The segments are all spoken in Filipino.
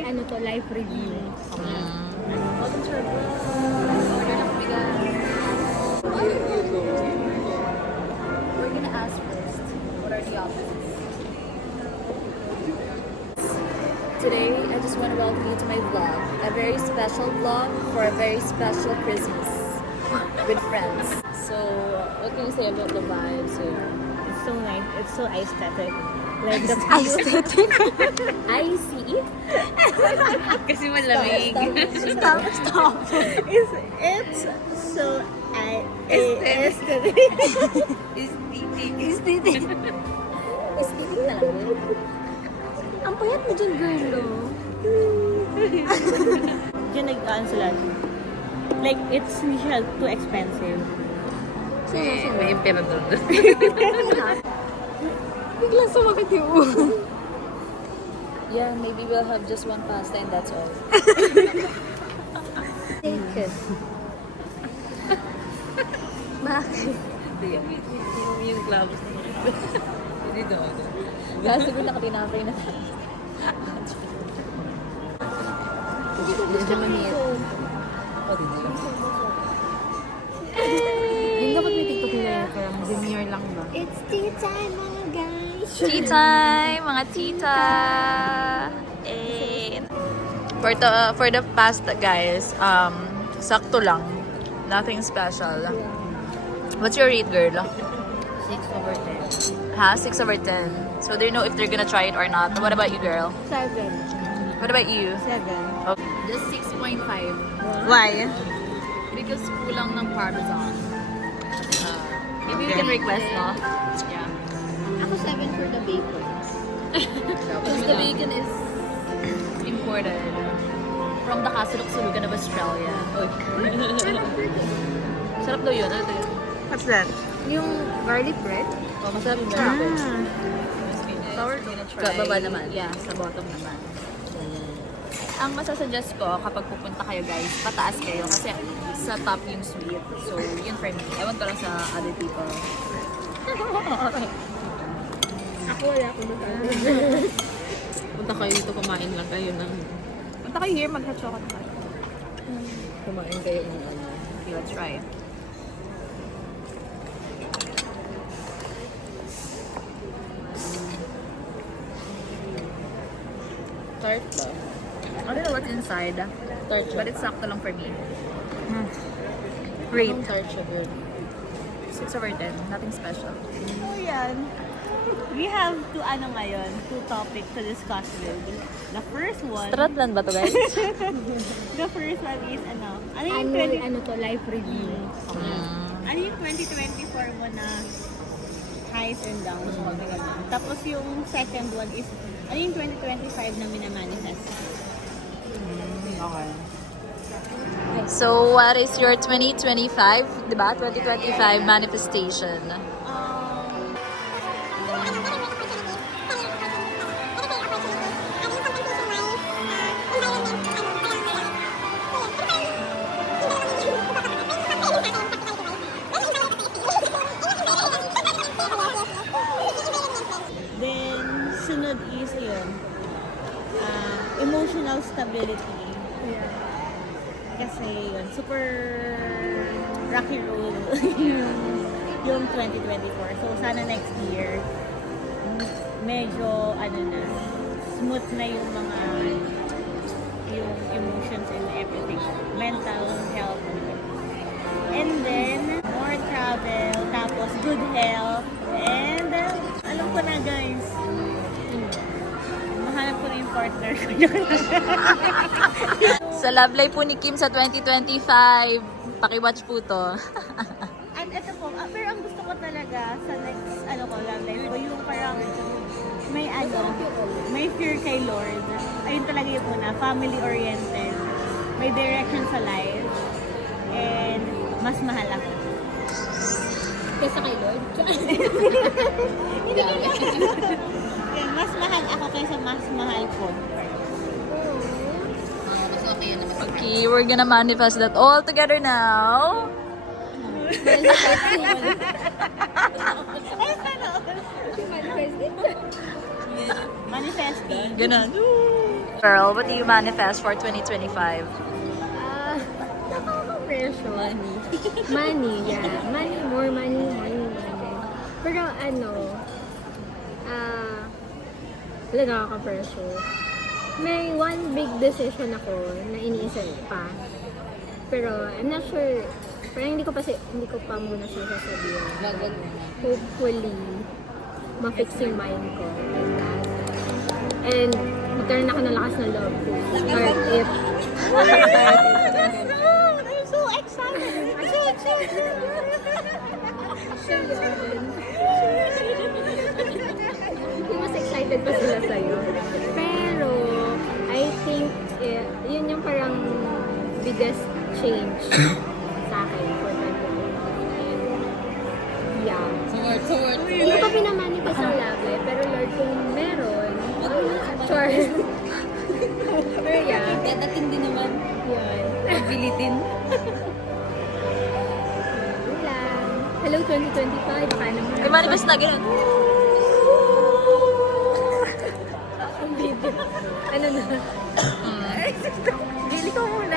Ano to, life review. Welcome to our vlog. Order na kami guys. We're gonna ask first, what are the options? Today, I just want to welcome you to my vlog. A very special vlog for a very special Christmas with friends. So, what can you say about the vibes here? It's so nice. It's so aesthetic. Like the Aesthetic. Icy? Kasi malamig. Stop. It's so aesthetic. Aesthetic. Aesthetic talaga. Ang payat mo dyan, girl, oh. Diyan nag-aan sila. Like, it's not too expensive. May emperador doon. Biglang sumakit yung ulo. Yeah, maybe we'll have just one pasta and that's all. Take it. Bakit? Yung gloves. Hindi daw. Guys, siguro nakatinapay na tayo. Hindi naman niya. Yung dapat may TikTok nila yun, parang demure lang ba? It's tea time, mga guys. Tea time! Mga tita! And for the pasta, guys, sakto lang. Nothing special. What's your rate, girl? 6/10. Ha? 6 over 10. So they know if they're gonna try it or not. What about you, girl? 7. What about you? 7. Okay. Just 6.5. Why? Because kulang ng parmesan. Maybe you can request, no? Yeah. Ako 7 for the bacon. Because the bacon is imported from the kasulok-sulugan of Australia. Sarap daw yun. Ano ito yun? What's that? Yung garlic bread? Oh, masarap yung Ah. Sour baba naman. Yeah, sa bottom naman. Ang masasuggest ko kapag pupunta kayo guys, pataas kayo kasi sa top yung sweet. So, yun for me. Ewan ko lang sa other people. Ako wala akong mag-order. Punta kayo dito, kumain lang kayo ng... Punta kayo here, mag-hot chocolate tayo. Kumain kayo ng ano. Okay, let's try. Tart ba? I don't know what's inside. Tart but it's sakto lang for me. Rate. Tart sugar. 6 over 10. Nothing special. So yan. We have two two topics to discuss with. The first one, Stratland ba to, guys? the first one is ano yung to, life review. Ano yung 2024 mo na highs and downs mo? Tapos yung second one is, ano yung 2025 na minamanifest? Okay. So, what is your 2025, diba? 2025 manifestation? Then, sunod is yun, emotional stability. Kasi yun, super rocky road yung 2024. So, sana next year, medyo, smooth na yung mga, yung emotions and everything. Mental health. And then, more travel, tapos good health, and, alam ko na guys, mahanap ko na yung partner ko yun. Sa love life po ni Kim sa 2025, pakiwatch po to. At ito po, pero ang gusto ko talaga sa next, love life ko, yung parang may fear kay Lord. Ayun talaga yung una, family-oriented, may direction sa life, and mas mahal ako. Kesa kay Lord? Yan, mas mahal ako kaysa mas mahal ko. Okay, we're gonna manifest that all together now. Manifesting. Ganun. Girl, what do you manifest for 2025? Nakaka-pressure. Money, yeah. Money, more money, money, money. Pero wala nakaka-pressure. May one big decision ako na iniisip pa. Pero I'm not sure. Parang hindi ko pa muna siya sasabihin. Hopefully, ma-fix yung mind ko. And that. And magkaroon ako ng lakas ng loob to start it. I'm so excited. So yun. Mas excited pa sila sa'yo. Pero, I think, yun yung parang biggest change sa akin for my life. And, yeah. Hindi ko pa pinamanifest ang love life, pero Lord, kung meron, sure. Pero yeah. Dadating din naman. Yun. Pilitin. Yun lang. Hello 2025, paano mo? May manifest na ganun. Ang video. Ano na? Gili ko muna.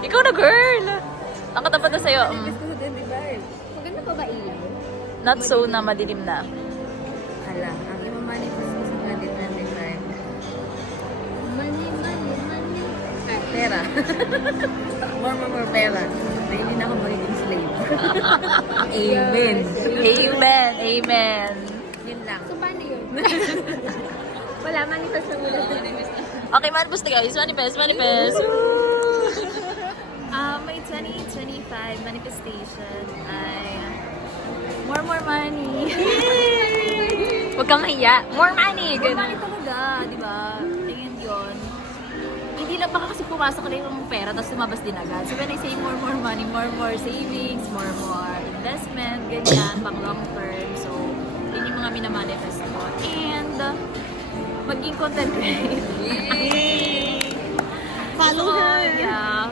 Ikaw na, girl! Ang katapat na sa'yo. Maganda pa ba ilaw? Not so na madilim na. Hala, ang imamanifest ko sa 2025. Money, money, money. Pera. more pera. Hindi na ako magiging slave. Amen. Amen. Amen. Yun lang. So, paano yun? Wala, manifest na muna. Okay, manifest na guys. Manifest, manifest. My 2025 manifestation ay more money. Huwag kang mahiya. More money. More money Ganun. talaga, di ba? Tingin yun. Hindi lang baka kasi pumasok na yung pera tapos lumabas din agad. So when I say more money, more savings, more investment, ganyan, pang long term. So, yun yung mga minamanifest ko. And, maging content creator. Follow her. Yeah.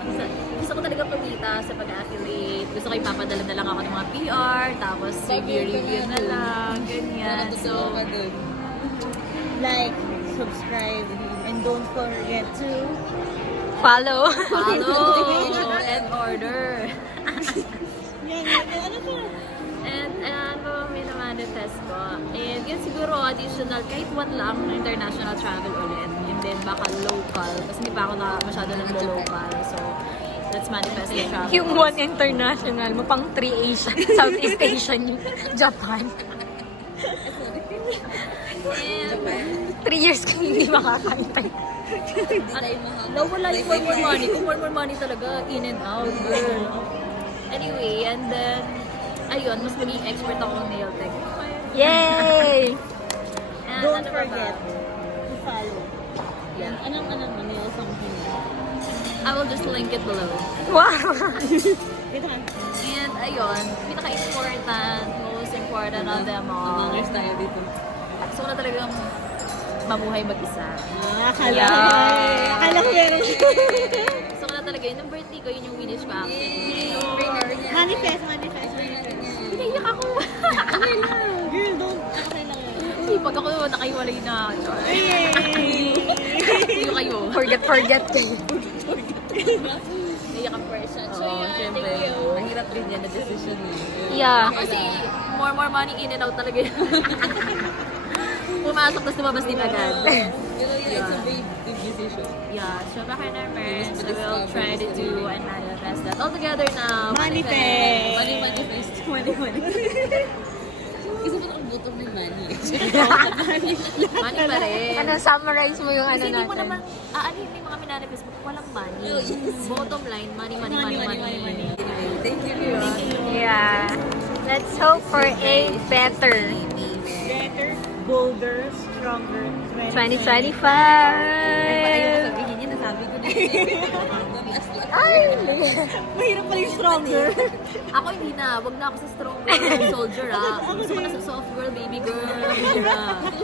Gusto ko talaga pumita sa pag-affiliate. Gusto ko ipapadala na lang ako ng mga PR, tapos review na lang, ganyan. So, Like, subscribe, and don't forget to Follow. follow and order. Ano to? And ano minamanifest ko. And yun siguro additional, kahit one lang, international travel ulit. And then baka local. Kasi hindi pa ako na masyado nag-local. So, let's manifest the travel. Yung one international mo, pang 3 Asian, Southeast Asian, Japan. And, 3 years kang hindi makakaintay. nawala yung more money. Kung more money talaga, in and out, girl. Anyway, and then, ayun, mas maging expert ako ng nail tech. Yay! And Don't ano pa ba? forget to follow. Yeah. Anong nail something? I will just link it below. Wow! Dito ka. And ayun, pinaka-important, most important of them all. tayo dito. Gusto ko na talagang mamuhay mag-isa. Akala ko meron. Gusto ko na talaga, yun yung birthday ko, yun yung wish ko actually. Manifest. Pinaiyak ako. Girl, don't. Okay lang yun. Hindi, pag ako nakahiwalay na. Char. Hindi kayo. Forget kayo. Naiyak ang person. So yun, thank you. Mahirap din yan na decision eh. Yeah. Kasi more money in and out talaga yun. Pumasok tapos lumabas din agad. It's a big decision. Yeah, so baka naman, so we'll try to do and manifest that all together now. Manifest. Money. Kasi ba't ang bottom ng money? Money pa rin. Ano, summarize mo yung ano Kasi hindi mo natin. naman, ano yung mga minanifest mo, walang money. Bottom line, money. Anyway, thank you. Yeah. Let's hope for a better Better, bolder, stronger. 2025. Sabihin niya, nasabi ko na Mahirap pala yung stronger. Ako hindi na, wag na ako sa strong girl soldier Gusto ko na sa soft girl, baby girl.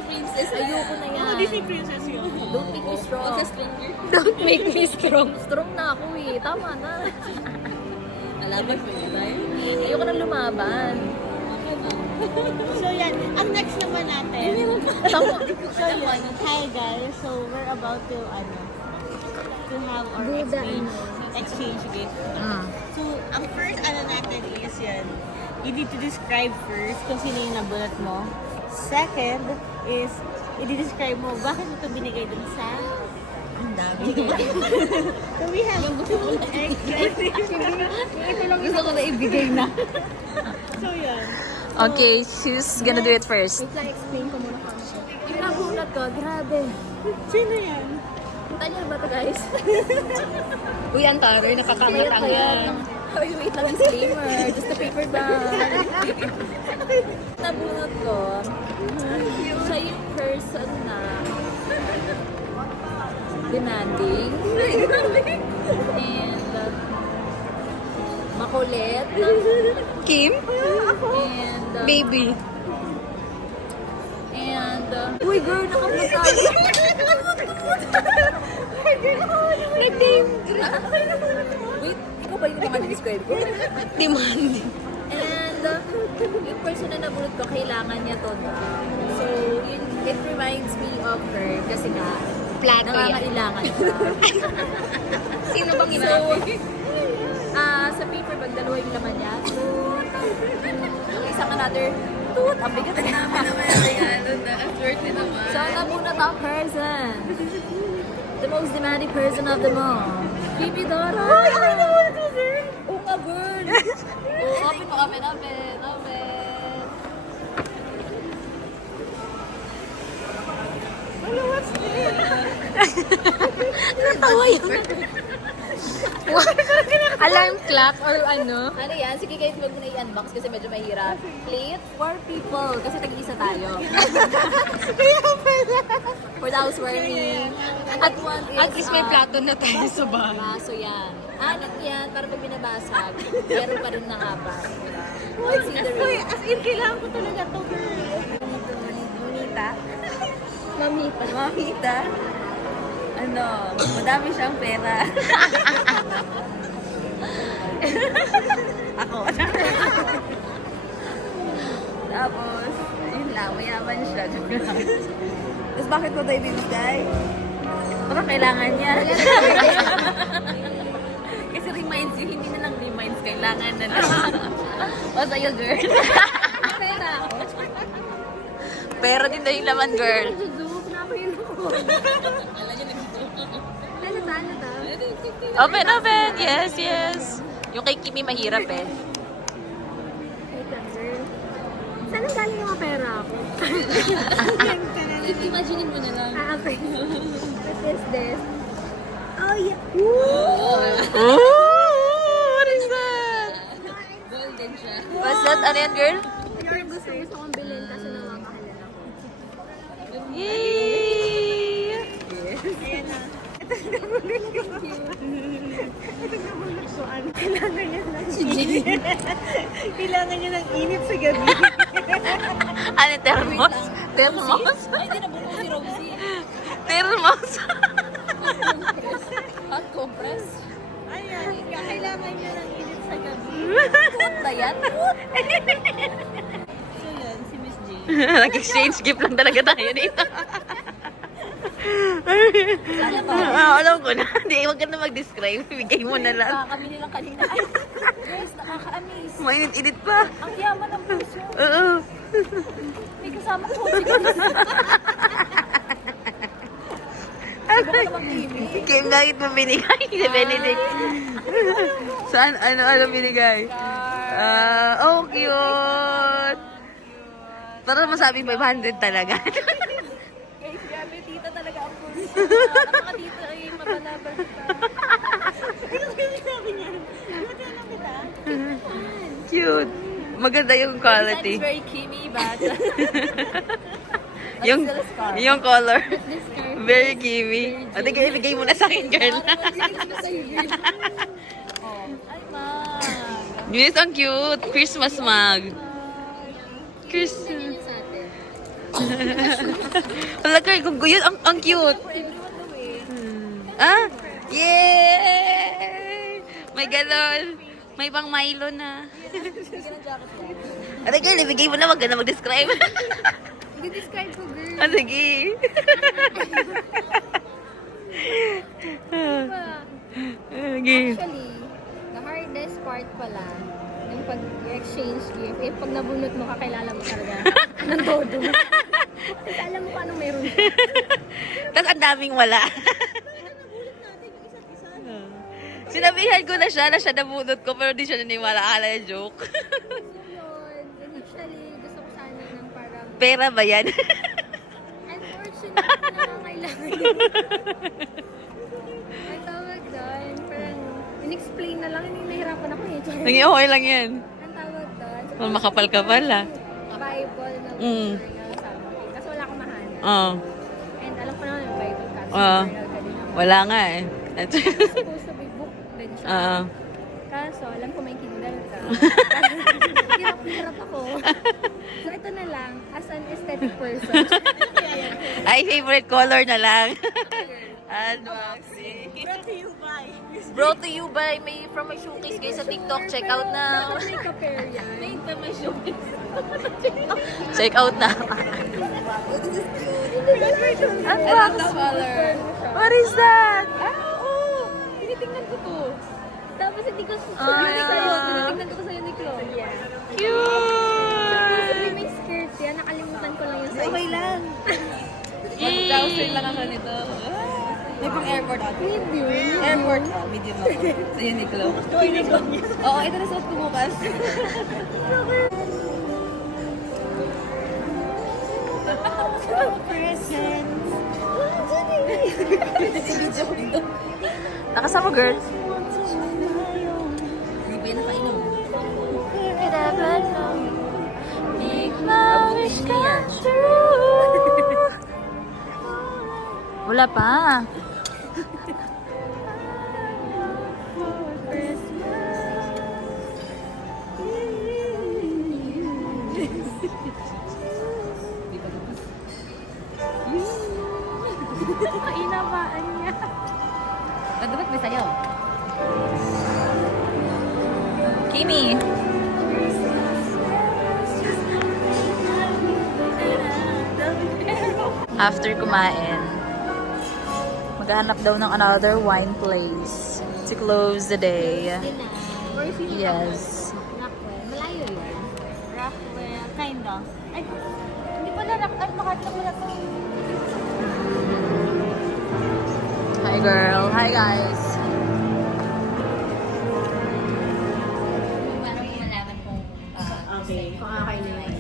Princess, Ayoko na yan. Disney princess yun. Don't make me strong. Don't make me strong. Strong na ako eh. Tama na. Alaban mo yun tayo. Ayoko na lumaban. So yan, ang next naman natin. So yun, hi guys. So we're about to have our exchange gift. So ang first natin is yan. You need to describe first kung sino yung nabunot mo. Second is i-describe mo bakit mo ito binigay dun sa ang dami. So we have two Gusto ko na ibigay na. So yun. Okay, who's gonna do it first? Wait lang, explain ko muna kami. Yung nabunot ko, grabe. Sino yan? Kita niyo ba ito, guys? Uy, ang taroy, nakakamatang yan. Wait lang, disclaimer. Just a paper bag. Nabunot ko, siya yung person na demanding and makulit Kim? and Baby. and uy girl, nakapunta nag-name wait, ikaw ba yung naman describe ko? Demanding. And yung person na nabunot ko, kailangan niya to na. So, it reminds me of her kasi nga, Plato yan. nangangailangan siya. Sino bang So, sa paper bag, dalawa yung laman niya. Yung isang another, toot, ang bigat na naman. So, nabunot ang person. The most demanding person of them all. Phoebe Dora! Ay, I know what to do! Oh, nga, girl! Oh, open mo, open. Natawa yun. Alarm clock or ano? Ano yan? Sige guys, wag mo na i-unbox kasi medyo mahirap. Plate for people. Kasi tag-isa tayo. For the housewarming. At one is, At least may plato na tayo sa bahay. Baso yan. Anit yan, para pag binabasag, meron pa rin nakapat. Considering. As in, kailangan ko talaga to, girl. Mamita. Ano, madami siyang pera. Ako. Tapos, yun lang, mayaman siya. Tapos bakit mo tayo bibigay? Baka kailangan niya. Kasi reminds you, hindi na lang reminds, kailangan na lang. O sa'yo, girl. Pera. Pero din na yung laman, girl. Ano ta? Open. Yes. Yung kay Kimi mahirap eh. Wait lang, girl. Saan ang galing yung mga pera ako? Imagine mo na lang. Okay. What is this? Oh, yeah. What is that? Golden siya. What's that? Ano yan, girl? Yung gusto kong bilhin kasi namamahalan ako. Yay! Ayan na. Ito nabulok ko. Kailangan niya ng init. Kailangan niya ng init sa gabi. Ano, thermos? Thermos? Ay, hindi nabuno si Rosie. Thermos? Hot compress. Ayan. Kailangan niya ng init sa gabi. Hot na yan. So yun, si Miss J. Nag-exchange gift lang talaga tayo dito. Alam ko na. Hindi, huwag ka na mag-describe. Bigay mo na lang. Kakabili lang kanina. Ay, guys, nakaka-amaze. Mainit-init pa. Ang yaman ng puso. Oo. May kasama ko. Kim, bakit mo binigay? Si Benedict. Saan? Ano binigay? Oh, cute. Para masabing 500 talaga. Guys, grabe, tita talaga ang puso. Ang mga tita ay mabalabal kita. Ano sabi niya? Ano lang kita? Cute. Maganda yung It's quality. very Kimi, but Yung color. Very Kimi. O, tigil, ibigay mo na sa akin, girl. ay, mag. Yes, ang cute. Christmas mug. Christmas. Wala, girl, kung yun, ang cute. Ah? Yay! May ganon. May pang Milo na. Ate girl, ibigay mo na, wag ka na mag-describe. I-describe ko, girl. Ah, sige. Diba? Sige. Actually, the hardest part pala ng pag-exchange gift, eh, pag nabunot mo, kakilala mo talaga ng todo. Kasi alam mo kung anong meron siya. Tapos ang daming wala. Sinabihan ko na siya nabunot ko, pero di siya naniwala. Akala niya joke. So yun, initially, gusto ko sana ng parang, Pera ba yan? unfortunately, nangangailangan din. Ang tawag doon, parang, in-explain na lang, hindi nahirapan ako eh. Naging okay lang yan. Ang tawag doon, Well, makapal-kapal ah. Bible na Mm. journal something. Kasi wala akong mahanap. Oo. And alam ko naman yung Bible ka. So, Ah. journal ka din naman. Wala nga eh. Supposed to be book din siya. Oo. Kaso, alam ko may Kindle ka. Hirap na hirap ako. So, ito na lang, as an aesthetic person. Ay, favorite color na lang. Unboxing. Brought to you by may from my showcase guys sa TikTok. Check out now. Dapat may ka-pair yan. Check out na. Color. What is that? Oo! Tinitingnan ko to. Tapos hindi ko sabi sa'yo. Tinitingnan ko sa'yo ni Chloe. Supposedly Cute! may skirt yan. Nakalimutan ko lang yung size. Okay lang. 1,000 lang ang ganito. May pang airport ako. Medium. Airport ako. Medium ako. Sa Uniqlo. Oo, ito na suot ko bukas. Nakasama girl. Hindi ba yun nakainom? Wala pa. Inabaan niya. Dapat may sayaw. Kimi. After kumain, maghahanap daw ng another wine place to close the day. Or sino Yes. Rockwell. Malayo yun. Rockwell, kinda. Ay, hindi pala Rockwell, makakita pala to. Hi girl. Hi guys. Parang malaman kung Okay. kung kakay na yun.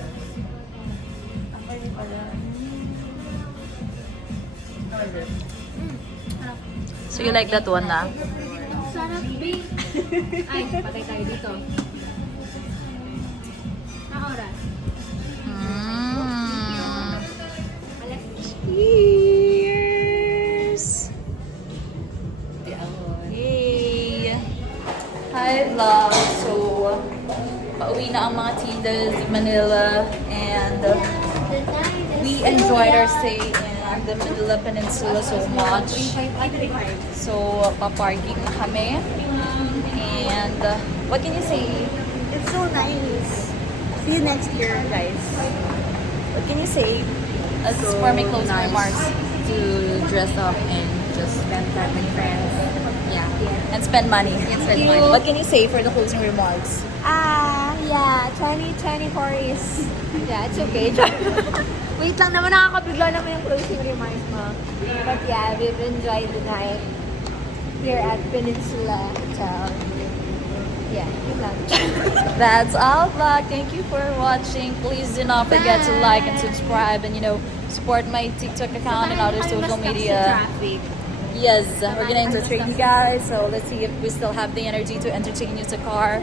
So you like that one na? Sarap, babe. Ay, patay tayo dito. Oras. Mm. Alas Cheers! Hey! Hi vlog! So, pauwi na ang mga tindas in Manila and we enjoyed our stay in the Manila Peninsula so much. So, paparking na kami. And what can you say? It's so nice. See you next year, guys. What can you say? As for my closing remarks, to dress up and just spend time with friends. Yeah. And spend money. What can you say for the closing remarks? yeah, 2024 is, yeah, it's okay. Wait lang naman, nakakabigla naman yung closing remarks mo. But yeah, we've enjoyed the night here at Peninsula Hotel. Yeah, yun lang. That's all vlog. Thank you for watching. Please do not forget to like and subscribe and support my TikTok account and other social media. Yes, we're gonna entertain you guys. So let's see if we still have the energy to entertain you to car.